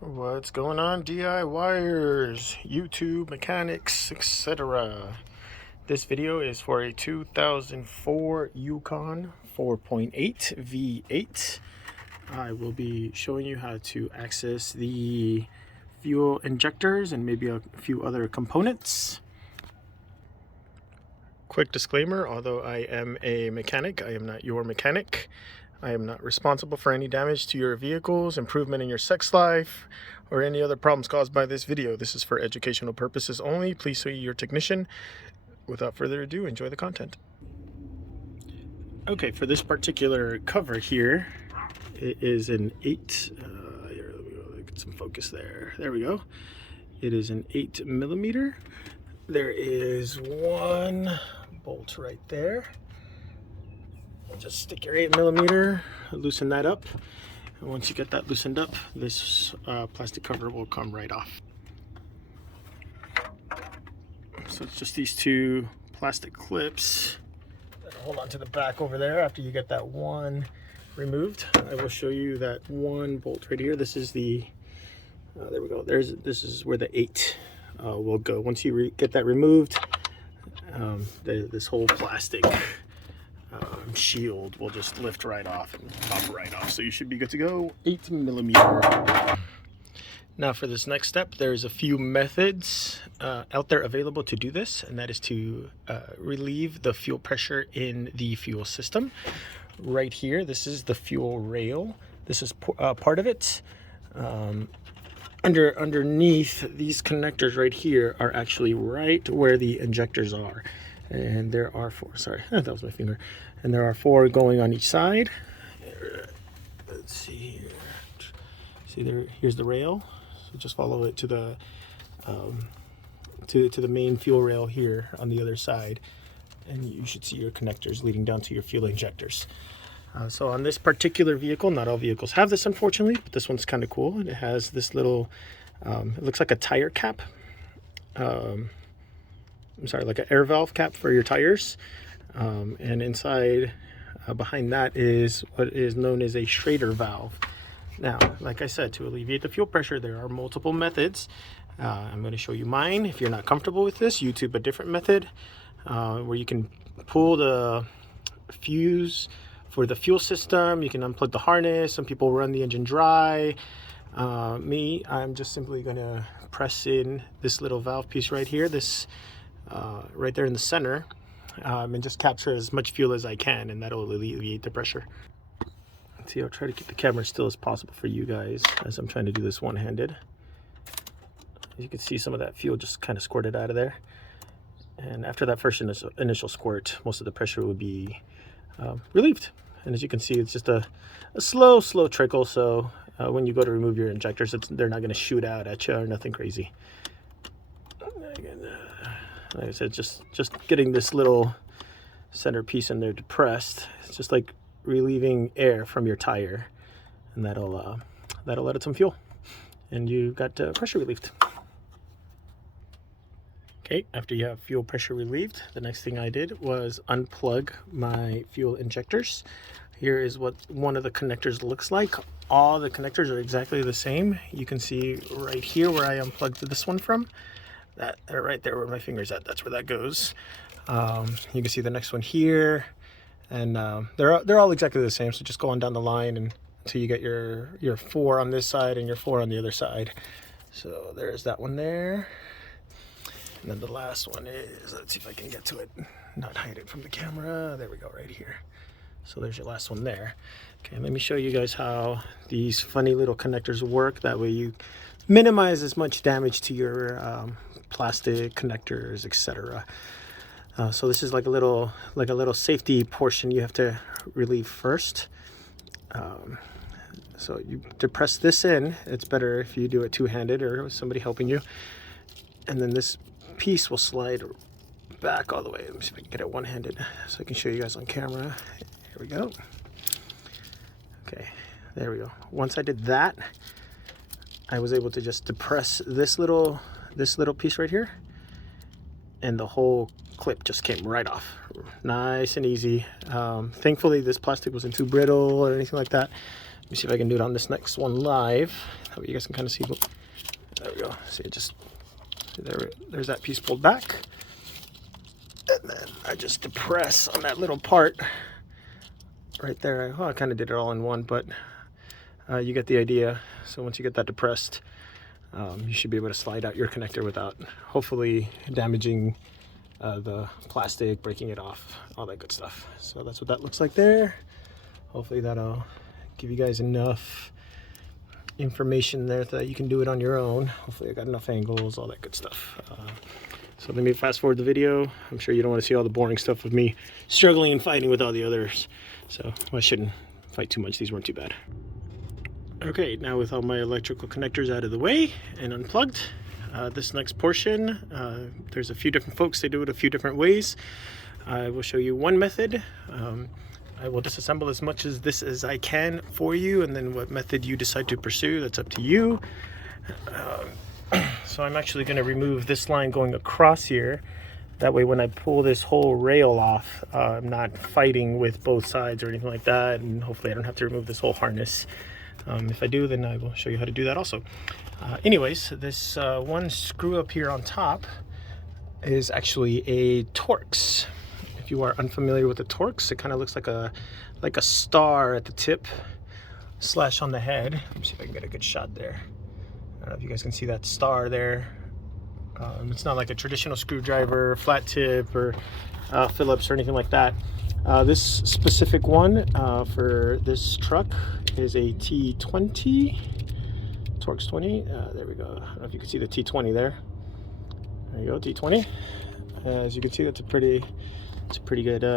What's going on, DIYers, YouTube mechanics, etc.? This video is for a 2004 Yukon 4.8 V8. I will be showing you how to access the fuel injectors and maybe a few other components. Quick disclaimer, although I am a mechanic, I am not your mechanic. I am not responsible for any damage to your vehicles, improvement in your sex life, or any other problems caused by this video. This is for educational purposes only. Please see your technician. Without further ado, enjoy the content. Okay, for this particular cover here, it is an 8, here, let me get some focus there. There we go. It is an 8mm. There is one bolt right there. Just stick your 8mm, loosen that up, and once you get that loosened up, this plastic cover will come right off. So it's just these two plastic clips that hold on to the back over there. After you get that one removed, I will show you that one bolt right here. This is the there we go. This is where the 8 will go. Once you get that removed, this whole plastic shield will just lift right off and pop right off. So you should be good to go. 8mm. Now for this next step, there's a few methods out there available to do this, and that is to relieve the fuel pressure in the fuel system. Right here, this is the fuel rail. This is part of it. Underneath these connectors right here are actually right where the injectors are. And there are 4, sorry, that was my finger. And there are 4 going on each side. Let's see here. See there, here's the rail. So just follow it to the to the main fuel rail here on the other side. And you should see your connectors leading down to your fuel injectors. So on this particular vehicle, not all vehicles have this unfortunately, but this one's kind of cool. And it has this little, it looks like a tire cap. I'm sorry, like an air valve cap for your tires. And inside, behind that is what is known as a Schrader valve. Now, like I said, to alleviate the fuel pressure, there are multiple methods. I'm going to show you mine. If you're not comfortable with this, YouTube a different method where you can pull the fuse for the fuel system. You can unplug the harness. Some people run the engine dry. I'm just simply going to press in this little valve piece right here. This right there in the center, and just capture as much fuel as I can, and that'll alleviate the pressure. Let's see, I'll try to keep the camera still as possible for you guys as I'm trying to do this one-handed. You can see some of that fuel just kind of squirted out of there, and after that first initial squirt, most of the pressure would be relieved. And as you can see, it's just a slow trickle, so when you go to remove your injectors, they're not going to shoot out at you or nothing crazy. Like I said, just getting this little center piece in there depressed. It's just like relieving air from your tire, and that'll let it some fuel, and you got pressure relieved. Okay, after you have fuel pressure relieved, the next thing I did was unplug my fuel injectors. Here is what one of the connectors looks like. All the connectors are exactly the same. You can see right here where I unplugged this one from. That right there where my finger's at, that's where that goes. You can see the next one here, and they're all exactly the same. So just go on down the line and until you get your 4 on this side and your 4 on the other side. So there's that one there, and then the last one is, let's see if I can get to it, not hide it from the camera. There we go, right here. So there's your last one there. Okay, let me show you guys how these funny little connectors work. That way you minimize as much damage to your plastic connectors, etc. So this is like a little safety portion you have to relieve first. So to press this in, it's better if you do it two-handed or with somebody helping you. And then this piece will slide back all the way. Let me see if I can get it one-handed so I can show you guys on camera. Here we go. Okay, there we go. Once I did that, I was able to just depress this little piece right here, and the whole clip just came right off, nice and easy. Thankfully this plastic wasn't too brittle or anything like that, Let me see if I can do it on this next one live. That way you guys can kind of see. There we go. See, it just, there's that piece pulled back. And then I just depress on that little part right there. Well, I kind of did it all in one, but you get the idea. So once you get that depressed, you should be able to slide out your connector without hopefully damaging the plastic, breaking it off, all that good stuff. So that's what that looks like there. Hopefully that'll give you guys enough information there that you can do it on your own. Hopefully I got enough angles, all that good stuff. So let me fast forward the video. I'm sure you don't want to see all the boring stuff of me struggling and fighting with all the others. So I shouldn't fight too much. These weren't too bad. Okay, now with all my electrical connectors out of the way and unplugged, this next portion, there's a few different folks, they do it a few different ways. I will show you one method. I will disassemble as much of this as I can for you, and then what method you decide to pursue, that's up to you. So I'm actually going to remove this line going across here. That way when I pull this whole rail off, I'm not fighting with both sides or anything like that, and hopefully I don't have to remove this whole harness. If I do, then I will show you how to do that also. Anyways, this one screw up here on top is actually a Torx. If you are unfamiliar with the Torx, it kind of looks like a star at the tip slash on the head. Let me see if I can get a good shot there. I don't know if you guys can see that star there. It's not like a traditional screwdriver, flat tip, or Phillips or anything like that. This specific one for this truck is a T20, Torx 20. There we go. I don't know if you can see the T20 there. There you go, T20. As you can see, that's a pretty good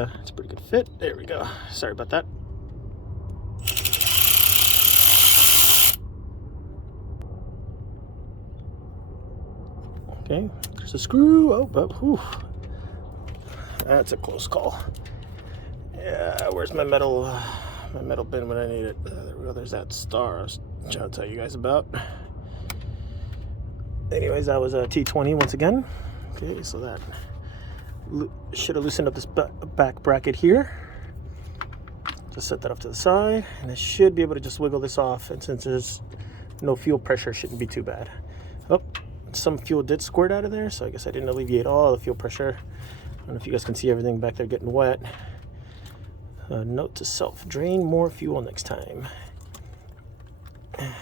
fit. There we go. Sorry about that. Okay, there's a screw. Oh, but whew. That's a close call. Yeah, where's my metal bin when I need it? There we go. There's that star I was trying to tell you guys about. Anyways, that was a T20 once again. Okay, so that should have loosened up this back bracket here. Just set that off to the side, and I should be able to just wiggle this off. And since there's no fuel pressure, it shouldn't be too bad. Oh, some fuel did squirt out of there, so I guess I didn't alleviate all the fuel pressure. I don't know if you guys can see everything back there getting wet. Note to self, drain more fuel next time. And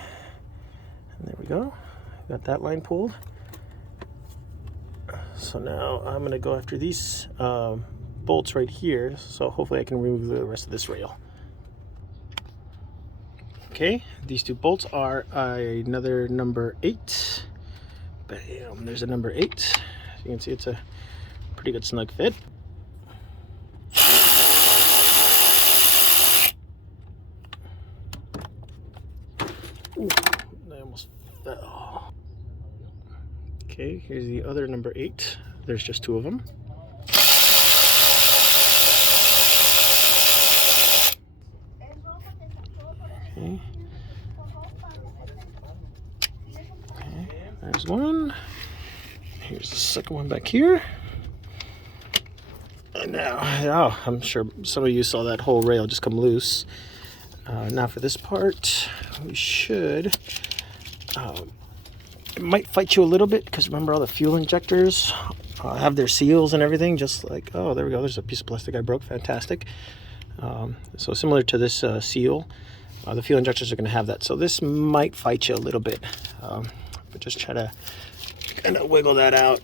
there we go. Got that line pulled. So now I'm going to go after these bolts right here. So hopefully I can remove the rest of this rail. Okay, these two bolts are another number 8. Bam, there's a number 8. As you can see, it's a pretty good snug fit. Ooh, I almost fell. Okay, here's the other number 8. There's just 2 of them. Okay. Okay, there's one. Here's the second one back here. And now, oh, I'm sure some of you saw that whole rail just come loose. Now for this part, we should, it might fight you a little bit because remember all the fuel injectors have their seals and everything, just like, oh, there we go, there's a piece of plastic I broke, fantastic. So similar to this seal, the fuel injectors are going to have that. So this might fight you a little bit, but just try to kind of wiggle that out.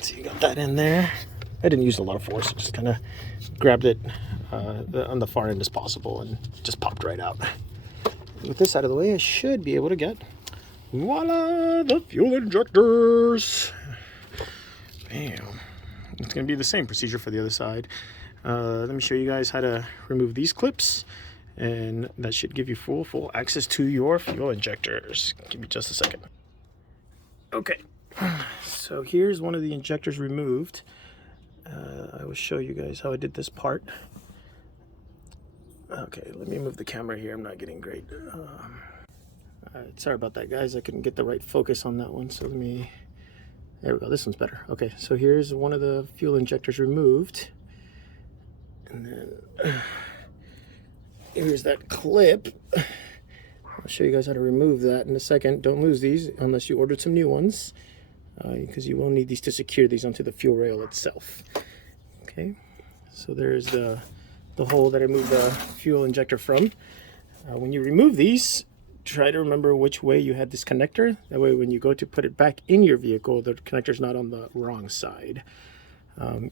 So you got that in there. I didn't use a lot of force, just kind of grabbed it on the far end as possible and just popped right out. With this out of the way, I should be able to get, voila, the fuel injectors. Bam. It's going to be the same procedure for the other side. Let me show you guys how to remove these clips, and that should give you full access to your fuel injectors. Give me just a second. Okay, so here's one of the injectors removed. I will show you guys how I did this part. Okay, let me move the camera here. I'm not getting great. Sorry about that, guys. I couldn't get the right focus on that one. So let me, there we go. This one's better. Okay, so here's one of the fuel injectors removed. And then here's that clip. I'll show you guys how to remove that in a second. Don't lose these unless you ordered some new ones, because you will need these to secure these onto the fuel rail itself. Okay, so there's the hole that I moved the fuel injector from. When you remove these, try to remember which way you had this connector. That way when you go to put it back in your vehicle, the connector's not on the wrong side.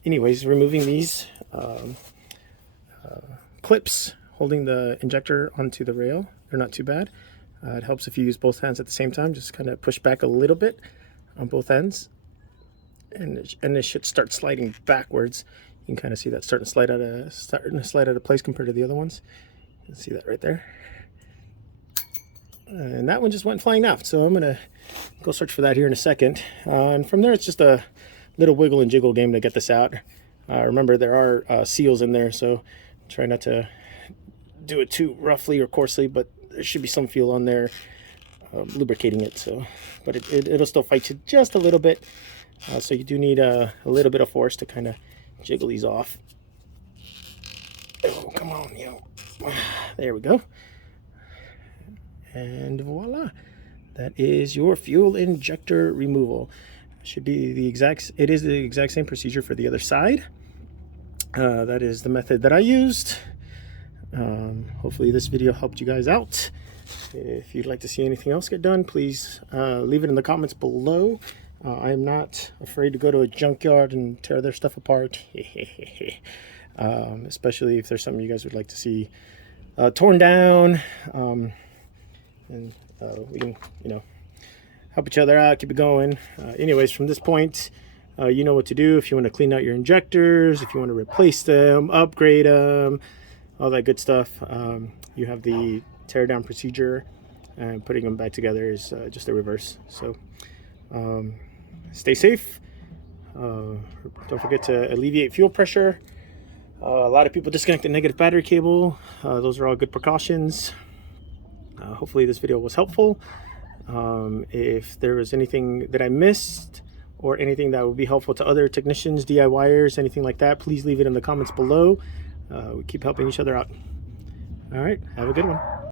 Anyways, removing these clips holding the injector onto the rail, they're not too bad. It helps if you use both hands at the same time. Just kind of push back a little bit on both ends, and it should start sliding backwards. You can kind of see that starting to slide out of place compared to the other ones. You can see that right there. And that one just went flying out. So I'm gonna go search for that here in a second. And from there, it's just a little wiggle and jiggle game to get this out. Remember, there are seals in there, so try not to do it too roughly or coarsely, but there should be some fuel on there lubricating it. So, but it'll still fight you just a little bit. So you do need a little bit of force to kind of jiggle these off. Oh, come on, there we go. And voila, that is your fuel injector removal. Should be it is the exact same procedure for the other side. That is the method that I used. Hopefully this video helped you guys out. If you'd like to see anything else get done, please leave it in the comments below. I am not afraid to go to a junkyard and tear their stuff apart. Especially if there's something you guys would like to see torn down. And we can, help each other out, keep it going. Anyways, from this point, you know what to do if you want to clean out your injectors, if you want to replace them, upgrade them, all that good stuff. You have the tear down procedure, and putting them back together is just the reverse. So stay safe. Don't forget to alleviate fuel pressure. A lot of people disconnect the negative battery cable. Those are all good precautions. Hopefully this video was helpful. If there was anything that I missed or anything that would be helpful to other technicians, DIYers, anything like that, please leave it in the comments below. We keep helping each other out. All right, have a good one.